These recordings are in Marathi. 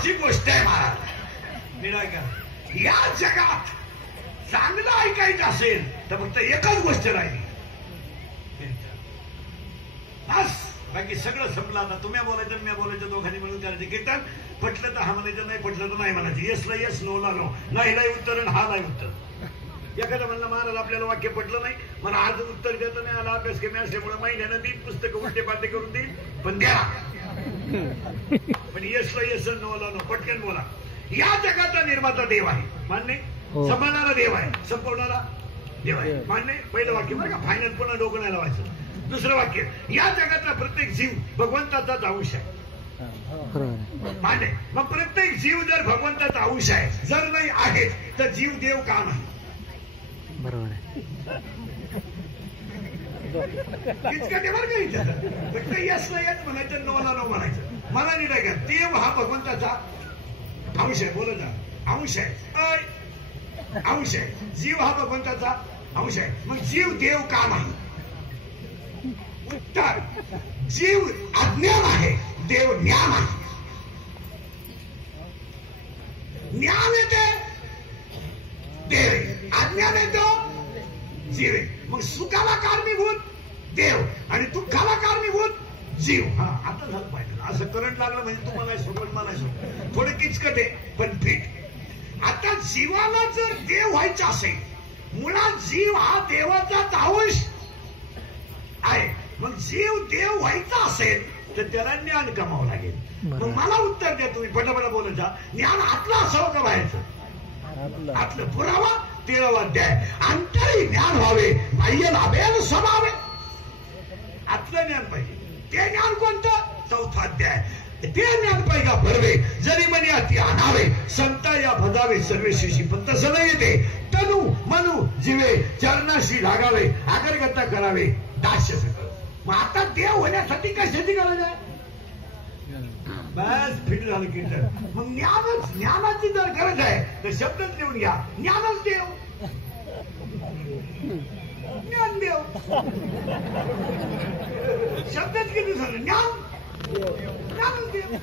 अशी गोष्ट आहे महाराज. निराय का या जगात चांगलं ऐकायचं असेल तर फक्त एकच गोष्ट राहिली, बस. बाकी सगळं संपलं. आता तुम्ही बोलायचं मी बोलायचं, दोघांनी मिळून करायचं कीर्तन. पटलं तर हा म्हणायचं, नाही पटलं तर नाही म्हणायचं. येसला येस, नोला नो. नाहीला उत्तर आणि हा नाही उत्तर. एखादा म्हणलं महाराज आपल्याला वाक्य पटलं नाही, मला आज उत्तर देता नाही आला, अभ्यास कमी असल्यामुळे महिन्यानं 3 पुस्तकं उलटे पालटे करून देईल, पण द्या. पण येसला येस, नोला नो, पटकन बोला. या जगाचा निर्माता देव आहे, मान्य. संभाळणारा देव आहे, संपवणारा देव आहे, मान्य. पहिलं वाक्य बरं का, फायनल पुन्हा डोकं नाही लावायचं. दुसरं वाक्य, या जगातला प्रत्येक जीव भगवंताचाच अंश आहे, मान्य. मग प्रत्येक जीव जर भगवंताचा अंश आहे, जर नाही आहे तर जीव देव का नाही? बरोबर आहे. इतकं ते बरं का इथं फक्त यस नाही येत म्हणायचं, नोला नो म्हणायचं. मला नाही काय का, देव हा भगवंताचा अंश आहे. बोल ना, अंश आहे, अंश आहे. जीव हा भगवंताचा अंश आहे. मग जीव देव का नाही? उत्तर, जीव अज्ञान आहे, देव ज्ञान आहे. ज्ञान येते देव आहे, अज्ञान येतो जीव आहे. मग सुखाला कारणीभूत देव आणि दुःखाला कारणीभूत जीव. हा आता झालं पाहिजे. असं करंट लागलं म्हणजे तुम्हाला सोबत मला सोबत थोडं किचकट आहे पण फिट. आता जीवाला जर देव व्हायचं असेल, मुळात जीव हा देवाचाच अंश आहे. मग जीव देव व्हायचा असेल तर त्याला ज्ञान कमावं लागेल. मग मला उत्तर द्या तुम्ही, पटापटा बोलत जा. ज्ञान आतलं असावं का बाहेरचं? आतलं. पुरावा 13वा अध्याय, अंतरी ज्ञान व्हावे, बाह्य लाभेल स्वभावे. आतलं ज्ञान पाहिजे. ते ज्ञान कोणतं? 4था अध्याय. ते ज्ञान पाहिजे का भरवे, जरी म्हणे अति आणावे, संता या भजावे सर्वेशीशी. पण तसं नाही येते. तनु मनु जीवे चरणाशी लागावे, आगरगता करावे दास्य सकळ. मग आता देव होण्यासाठी कशाची गरज आहे? बस फिट झालं की. मग ज्ञानच, ज्ञानाची जर गरज आहे तर शब्दच लिहून घ्या, ज्ञानच देव, ज्ञान देव. शब्दच किती झालं? ज्ञान, ज्ञानच देव.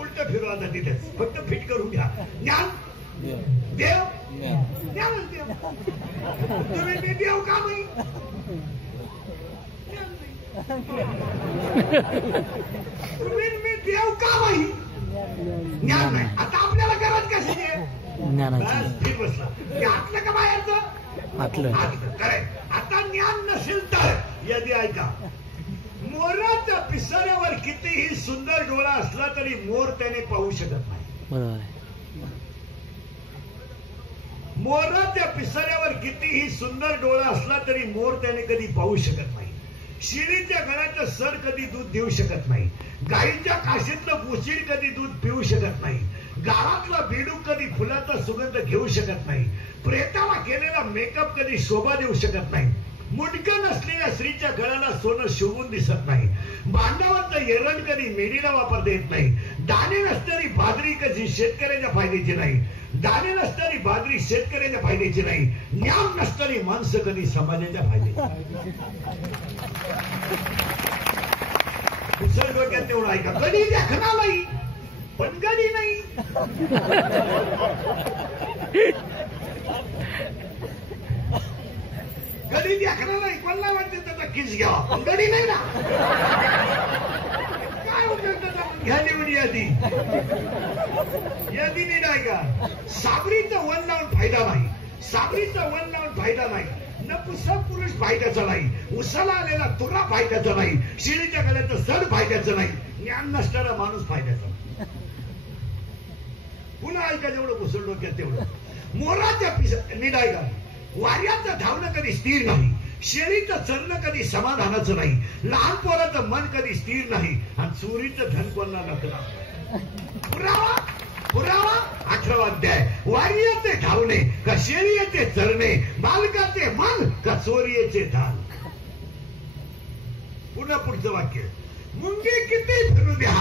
उलट फिरवा जा तिथे, फक्त फिट करून घ्या. ज्ञान देव, ज्ञानच देव. तुम्ही मी देव का नाही? तुम्ही मी देव का नाही? ज्ञान नाही. आता आपल्याला गरज कशाची आहे? ज्ञानाची. ठीक बसला. आतलं का बाहेरचं? आतलं. खरंय. आता ज्ञान नसेल तर यदि ऐका, मोराच्या पिसाऱ्यावर कितीही सुंदर डोळा असला तरी मोर त्याने पाहू शकत नाही. मोराच्या पिसाऱ्यावर कितीही सुंदर डोळा असला तरी मोर त्याने कधी पाहू शकत नाही. शिडीच्या गळ्याचं सर कधी दूध देऊ शकत नाही. गाईच्या काशीतलं पुशीड कधी दूध पिऊ शकत नाही. गाळातला बेडूक कधी फुलाचा सुगंध घेऊ शकत नाही. प्रेताला केलेला मेकअप कधी शोभा देऊ शकत नाही. मुंडकं नसलेल्या स्त्रीच्या गळ्याला सोनं शोभून दिसत नाही. बांधावरचं एरण कधी मेढीला वापरता येत नाही. दाणे नसणारी बाजरी कधी शेतकऱ्याच्या फायद्याची नाही. दाणे नसणारी बाजरी शेतकऱ्याच्या फायद्याची नाही. ज्ञान नसणारी माणसं कधी समाजाच्या फायद्याची. दुसरं डोक्यात तेवढं ऐका, कधी देखना नाही पण कधी नाही. कधी देखना नाही, कोणाला वाटते त्याचा किस घ्यावा, पण कधी नाही ना. काय होतं त्याचा घ्या निवड यादी. यादी नाही नाही का. साबरीचं वन लावून फायदा नाही. साबरीचं वन लावून फायदा नाही. नपुसक पुरुष फायद्याचा नाही. उसाला आलेला तुरा फायद्याचा नाही. शिडीच्या गळ्याचं सड फायद्याचं नाही. ज्ञान नसणारा माणूस फायद्याचा नाही. पुन्हा ऐका, जेवढं घुसळ डोक्यात तेवढं. मोराच्या निडाय का, वाऱ्याचं धावणं कधी स्थिर नाही. शेळीचं चरणं कधी समाधानाचं नाही. लहान पोराचं मन कधी स्थिर नाही. आणि चोरीचं धन कोणाला नकला. पुरावा, पुरावा 18वा अध्याय. वारियाचे धावणे का शेळीचे चरणे, बालकाचे मन का चोरीचे धान. पुन्हा पुढचं वाक्य, मुंगी किती फिरू द्या,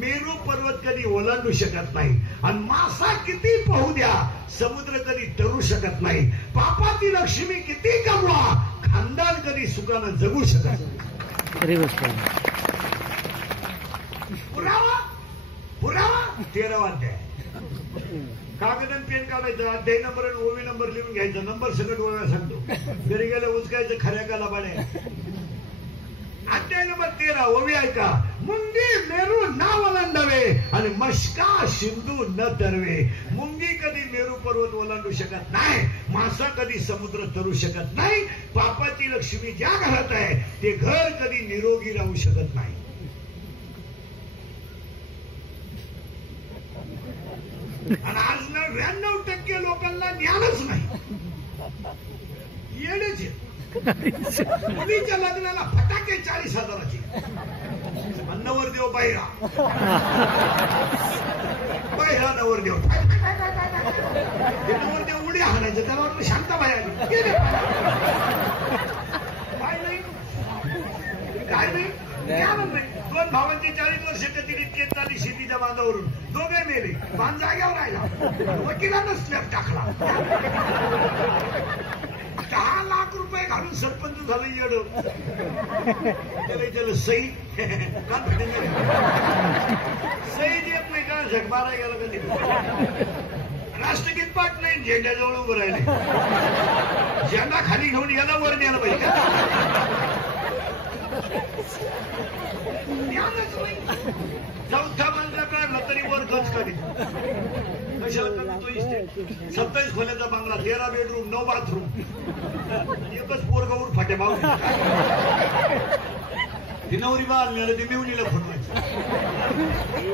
मेरू पर्वत कधी ओलांडू शकत नाही. आणि मासा किती पाहू द्या, समुद्र कधी तरू शकत नाही. पापाची लक्ष्मी किती कमवा, खानदान कधी सुखानं जगू शकत नाही. खरी गोष्ट. पुरावा, पुरावा 13वा अध्याय. कागद आणि पेन काढायचं, अध्याय नंबर आणि ओवी नंबर लिहून घ्यायचा, नंबर सगळं ओव्या सांगतो. घरी गेलं उचकायचं खऱ्या का लबाडे. अध्याय नंबर 13 ओवी ऐका. मुंगी मेरू ना ओलांडावे आणि मस्का सिंधू न तरवे. मुंगी कधी मेरू पर्वत ओलांडू शकत नाही, मासा कधी समुद्र तरू शकत नाही. पापाची लक्ष्मी ज्या घरात आहे ते घर कधी निरोगी राहू शकत नाही. आणि आज 99% लोकांना ज्ञानच नाही, येणेच. मुलीच्या लग्नाला फटाके 40,000चे, नवरदेव बहिरा बहिरा नवरदेव. नवरदेव उडी हाणायचं, त्याला वाटलं शांताबाई आली. काय नाही ज्ञान नाही. 2 भावांची 40 वर्ष कधी इतके चालली शेतीच्या बांधावरून, दोघे मेले, बांध जाग्यावर राहिला, वकिलानं स्लॅब टाकला. 10 लाख रुपये घालून सरपंच झालं येड. त्याला सई सई देत नाही का, झक मारा गेला कधी. राष्ट्रगीत पाठ नाही, झेंड्याजवळ उभं राहिले. झेंडा खाली घेऊन याला वर न्यायला पाहिजे. ज्ञानच नाही. 4था मजला काढला तरी वर गच काढी. कशाला करतो? 27 खोल्याचा बंगला, 13 बेडरूम, 9 बाथरूम, एकच पोरगावर फाटे भाऊ. ती नवरी बाल मिळालं, ते मिवणीला फुटवायचं.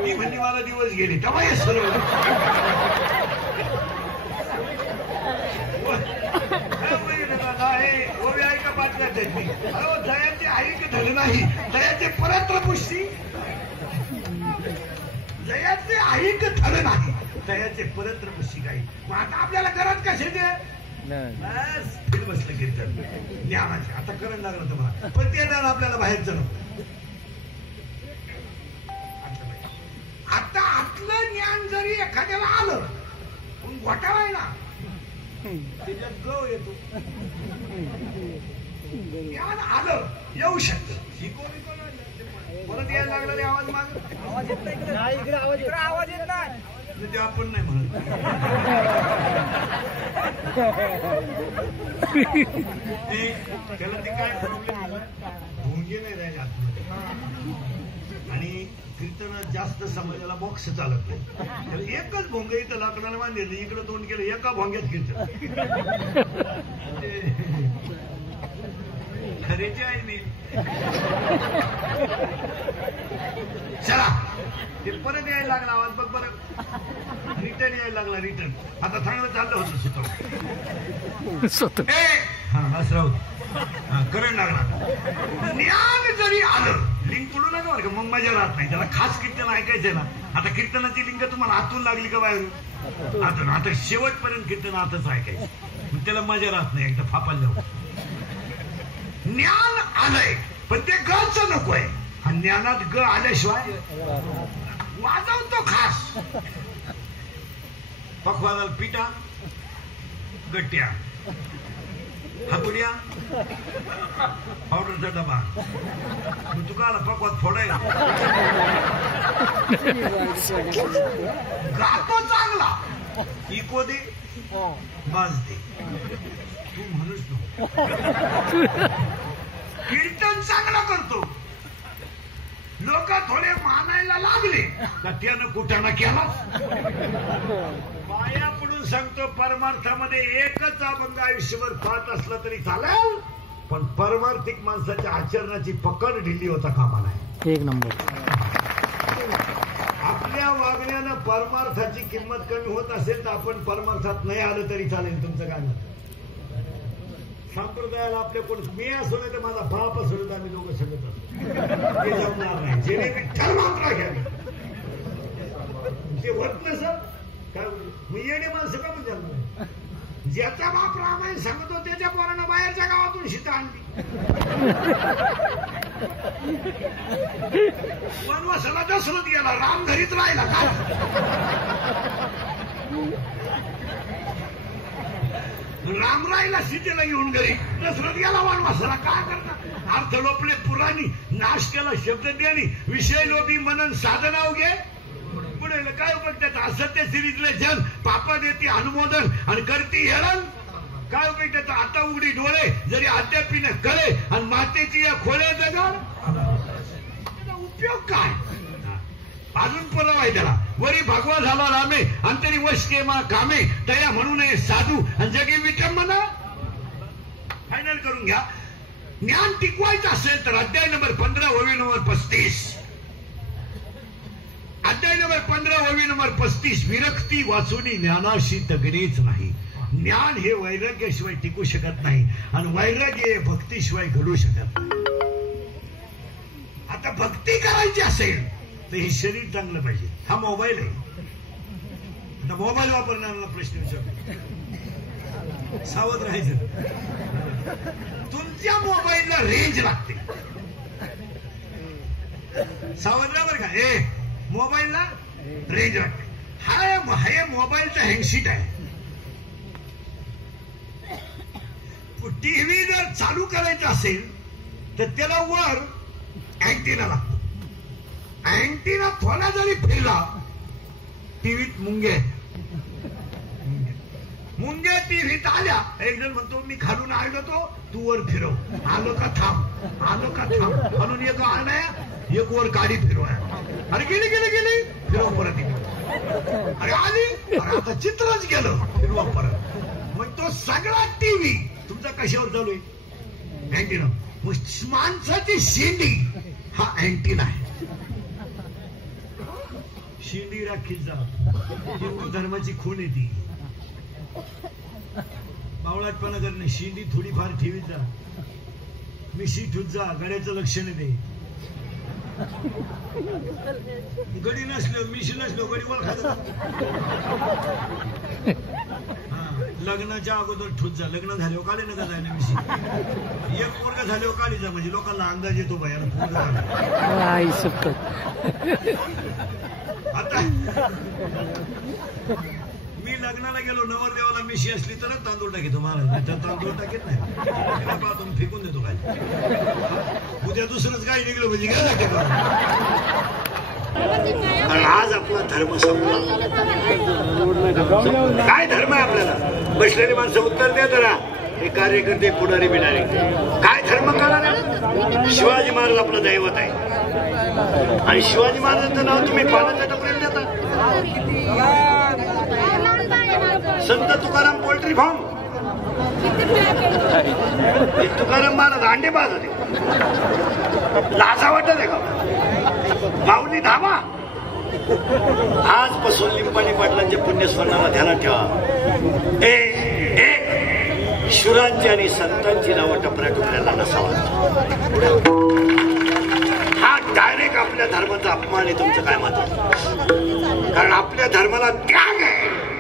ती म्हणजे मला दिवस गेले तेव्हा हे सर्व. ओवी ऐका बातम्या त्यांनी. अहो दयाचे ऐक धन नाही, दयाचे परत्र पुष्टी. दयाचे ऐक धन नाही, दयाचे परत्र पुष्टी काही. मग आता आपल्याला गरज कशाची? बस फिर बसलं कीर्तन ज्ञानाचे. आता करण लागलं तुम्हाला, पण ते ज्ञान आपल्याला बाहेरचं नव्हतं. आता आतलं ज्ञान जरी एखाद्याला आलं, पण घोटाळा आहे ना, त्याच्यात गव येतो. ज्ञान आलं, येऊ शकतं. परत यायला लागला रे आवाज. माग आवाज येत नाही, इकडे आवाज येत नाही, ते आपण नाही म्हणत. त्याला ते काय भोंगे नाही राहिले आतमध्ये. आणि कीर्तनात जास्त समाजाला बॉक्स चालत नाही. त्याला एकच भोंग इथं लाकडाला बांधले, इकडे 2 केलं, एका भोंग्यात कीर्तन. खरेचे आहे मी. चला ते परत यायला लागला आवाज. बघ बरं, रिटर्न यायला लागला. रिटर्न आता चांगलं चाललं होतं स्वतः. हा बस राहू. करंट लागला. ज्ञान जरी आलं, लिंक पडू नका बरं का, मग मजा राहत नाही. त्याला खास कीर्तन ऐकायचंय ना. आता कीर्तनाची लिंक तुम्हाला आतून लागली का बाहेरून? आतून. आता शेवटपर्यंत कीर्तन आताच ऐकायचं, मग त्याला मजा राहत नाही. एकदा फापाल जाऊ. ज्ञान आलंय, पण ते गच नकोय. आणि ज्ञानात ग आल्याशिवाय वाजवतो खास. पकवानाला पिठा, गट्ट्या, हातुड्या, पावडरचा डबा. मग तू काला पकवात फोडायला गातो चांगला, इको दे, बाज दे. तू म्हणूच नको. कीर्तन चांगला करतो, लोक थोडे मानायला लागले का त्यानं कुठं केला. पाया पडून सांगतो, परमार्थामध्ये एकच अभंग आयुष्यभर पाहत असला तरी चालेल, पण परमार्थिक माणसाच्या आचरणाची पकड ढिली होता कामा नाही. 1 नंबर. आपल्या वागण्यानं परमार्थाची किंमत कमी होत असेल तर आपण परमार्थात नाही आलं तरी चालेल. तुमचं काय मत? संप्रदायाला आपल्या कोण, मी असो नाही तर माझा बाप असो तर आम्ही दोघं सगळं ते जमणार नाही. जेणे विठ्ठल मात्रा घ्यावी ते होत नसं काय. मग येणे माणसं का म्हणजे जमणार? ज्याचा बाप रामायण सांगतो त्याच्या पोरानं बाहेरच्या गावातून सीता आणली. वनवासाला दशरथ गेला, राम घरीच राहिला का? राम राहिला सीतेला घेऊन घरी, दशरथ गेला वनवासाला. काय करणार? अर्थ लोपले पुराणी, नाश केला शब्द द्यानी, विषय लोभी मनन साधन अवघे. पुढे काय उपयोग असत्य सिरीजले जन पापा देती अनुमोदन आणि करती हेळण काय उपयोग त्याचा आता उघडी डोळे जरी अद्यापी न कळे आणि मातेची या खोल्या जगार उपयोग काय अजून परवा आहे त्याला वरी भगवा झाला रामे अंतरी वश केमा कामे तया म्हणू नये साधू आणि जगी विटंबना फायनल करून घ्या ज्ञान टिकवायचं असेल तर अध्याय नंबर 15 ओवी नंबर 35 अध्याय नंबर 15 ओवी नंबर 35 विरक्ती वाचुनी ज्ञानाशी तगणेच नाही ज्ञान हे वैराग्याशिवाय टिकू शकत नाही आणि वैराग्य हे भक्तीशिवाय घडू शकत नाही आता भक्ती करायची असेल तर हे शरीर चांगलं पाहिजे हा मोबाईल आहे आता मोबाईल वापरणाऱ्याला प्रश्न विचारतो सावध राहायचं तुमच्या मोबाईलला रेंज लागते सावध राहा बरं का मोबाईलला रेंज लागते हा मोबाईलचा हँगशीट आहे टीव्ही जर चालू करायचं असेल तर त्याला वर अँटिना लागतो अँटिना थोडा जरी फिरला टीव्हीत मुंग्या टीव्हीत आल्या एक जण म्हणतो मी खालून आलो तो तू वर फिरव आलो का थांब म्हणून एक आलाय एक वर गाडी फिरवाय अरे गेली फिरव परत अरे आली अरे आता चित्रच गेलं फिरवा परत मग तो सगळा टीव्ही तुमचा कशावर चालू आहे अँटिना मग माणसाची शेंडी हा अँटिना आहे शेंडी राखीत जा हिंदू धर्माची खून येते बावळाटपणा करणे शेंडी थोडीफार ठेवीत जा मिशी ठूत जा गड्याचं लक्षण दे गडी नसलो मिशी नसलो गडी वर खात लग्नाच्या अगोदर ठूत जा लग्न झाल्यावर काढे नका जायला मिशी एक पोरगा झाल्यावर काढी जा म्हणजे लोकांना अंदाज येतो बाई आता मी लग्नाला गेलो नवरदेवाला मिशी असली तरच तांदूळ टाकीतो महाराज तांदूळ टाकीत नाही पाहतो फेकून देतो काय उद्या दुसरंच काही निघलं म्हणजे कारण आज आपला धर्म संपला काय धर्म आहे आपल्याला बसलेली माणसं उत्तर दे जरा हे कार्यकर्ते पुढारी बिडारी काय धर्म करणार शिवाजी महाराज आपलं दैवत आहे आणि शिवाजी महाराजांचं नाव तुम्ही पानाच्या टपरीला देता संत तुकाराम पोल्ट्री फार्म तुकाराम महाराज अंडे बाज होते लाजा वाटत आहे का माऊली धामा आजपासून लिंबाणी पाटलांच्या पुण्यस्मरणाला ध्यानात ठेवा शुरांची आणि संतांची नावं टपऱ्या नसावा हा डायरेक्ट आपल्या धर्माचा अपमान आहे तुमचं काय मत कारण आपल्या धर्माला त्याग आहे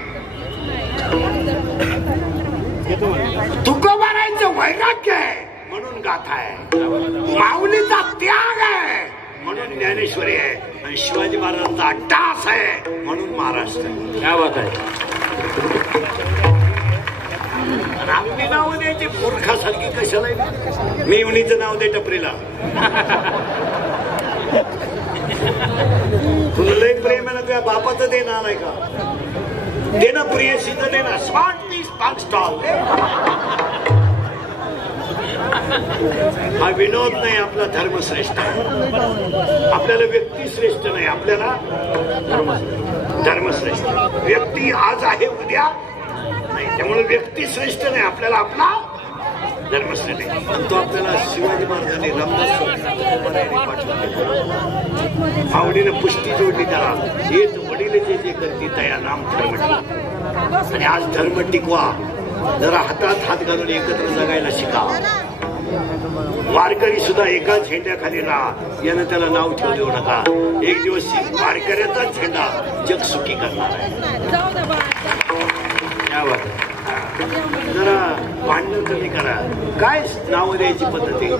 तुकोबारायचं वैराग्य आहे म्हणून गाथा आहे माऊलीचा त्याग आहे म्हणून ज्ञानेश्वरी आहे आणि शिवाजी महाराजांचा अट्टास आहे म्हणून महाराष्ट्र आहे काय बात आहे आपली नाव द्यायची मूर्खासारखी कशाला मेवणीचं नाव दे टपरीला तुला लय प्रेम आहे ना तुझ्या बापाचं देणं आलाय का दे ना प्रियसीचं दे ना स्मार्ट पीस पाच स्टॉल हा विनोद नाही आपला धर्मश्रेष्ठ आपल्याला व्यक्ती श्रेष्ठ नाही आपल्याला धर्मश्रेष्ठ व्यक्ती आज आहे उद्या नाही त्यामुळे व्यक्ती श्रेष्ठ नाही आपल्याला आपला धर्मश्रेष्ठ आहे तो आपल्याला शिवाजी महाराजांनी आवडीनं पुष्टी जोडली त्याला हेच वडील जे करते तया नाम धर्म आणि आज धर्म टिकवा जरा हातात हात घालून एकत्र जगायला शिका वारकरी सुद्धा एका झेंड्याखाली राहा यानं त्याला नाव ठेवू देऊ नका एक दिवस वारकऱ्याचा झेंडा जग सुखी करणार आहे जरा भांडण कमी करा काय नाव द्यायची पद्धत आहे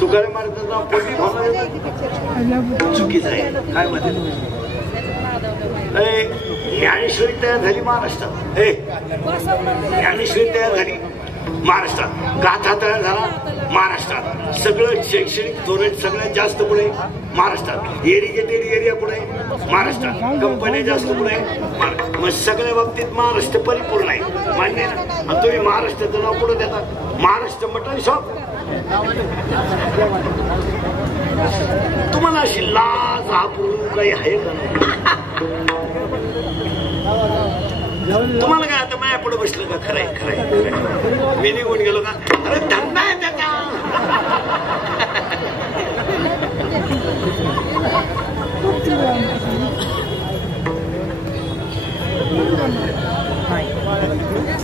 तुकाराम महाराजांचं नाव पोटी भावना चुकीचं आहे काय म्हणते ज्ञानेश्वरी तयार झाली महाराष्ट्रात ज्ञानेश्वरी तयार झाली महाराष्ट्रात. गाथा तयार झाला महाराष्ट्रात. सगळं शैक्षणिक धोरण सगळ्यात जास्त पुढे महाराष्ट्रात. इरिगेटेड एरिया पुढे महाराष्ट्रात. कंपन्या जास्त पुढे. मग सगळ्या बाबतीत महाराष्ट्र परिपूर्ण आहे, मान्य ना? आणि तुम्ही महाराष्ट्राचं नाव पुढे देतात. Maharashtra mutton shop. तुम्हाला अशी लाज हापरून काही आहे का? तुम्हाला काय आता माया पुढे बसलं का? खरंय खरंय मी निघून गेलो का? अरे धंदा आहे त्याचा.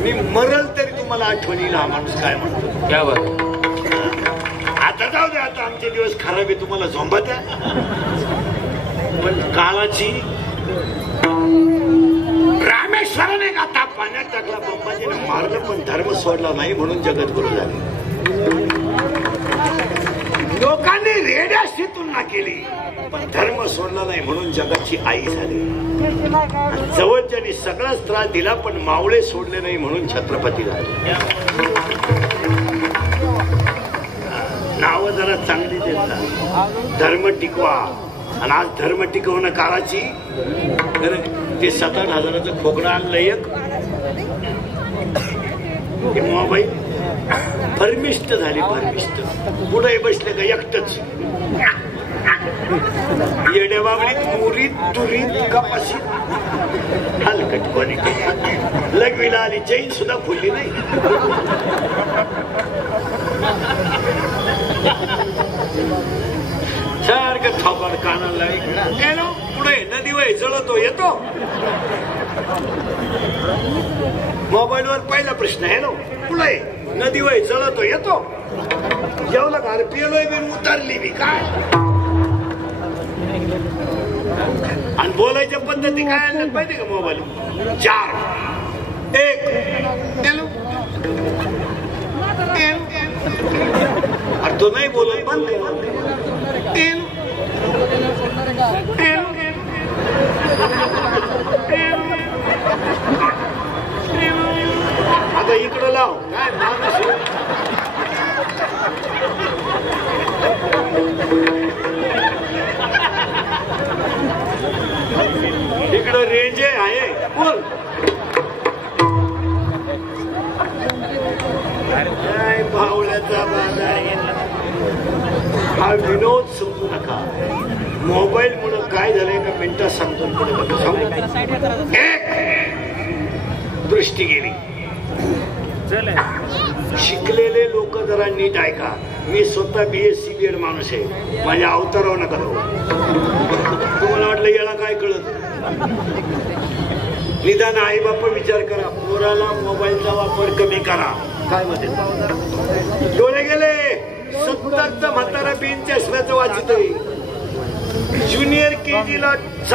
मी मरल तरी तुम्हाला आठवणीला हा माणूस काय म्हणतो. क्या बात. आता जाऊ दे, आता आमचे दिवस खराब आहे, तुम्हाला झोंबत आहे. पण काळाची रामेश्वराने का ताप पाण्यात टाकला, पंपाजीने मारलं पण धर्म सोडला नाही म्हणून जगद्गुरु झाले. लोकांनी रेड्याशी तुलना केली पण धर्म सोडला नाही म्हणून जगाची आई झाली. जवळच्यानी सगळाच त्रास दिला पण मावळे सोडले नाही म्हणून छत्रपती झाले. नाव जरा चांगली देतात. धर्म टिकवा. आणि आज धर्म टिकवणं काळाची. ते 7,000-8,000चं खोकणं आणलं एक. हे मोबाईल भरमिष्ट झाली. भरमिष्ट पुढे बसले का एकटच येड्या बाबडीत मुरीत तुरीत कपाशीत हलकट कोणी लगविला आली. चैन सुद्धा खुलली नाही. सारखं थोबाड कानाला गेलो पुढे. नदी वय जळतो येतो. मोबाईलवर पहिला प्रश्न हॅलो पुढे. नदी वय जळतो येतो. जेवलं घर पिलोय मी उतरली मी काय. आणि बोलायच्या पद्धती काय आणल्या पाहिजे का मोबाईल. 4 1 हॅलो. अरे तो नाही बोलत बंद. आता इकडं लाव काय इकडं रेंज आहे. बोल काय भावड्याचा बाजार. हा विनोद समजू नका. मोबाईल मुळे काय झालंय का मिनिटात सांगतो. दृष्टी गेली. शिकलेले लोक जरा नीट ऐका. मी स्वतः BSc BEd माणूस आहे. माझ्या अवतारावर नका जाऊ. तुम्हाला वाटलं याला काय कळत. निदान आई बापा विचार करा. पोराला मोबाईलचा वापर कमी करा. काय म्हणते. डोळे गेले. 70चा म्हातारा बिन चष्म्याचं वाचित. ज्युनियर KG ला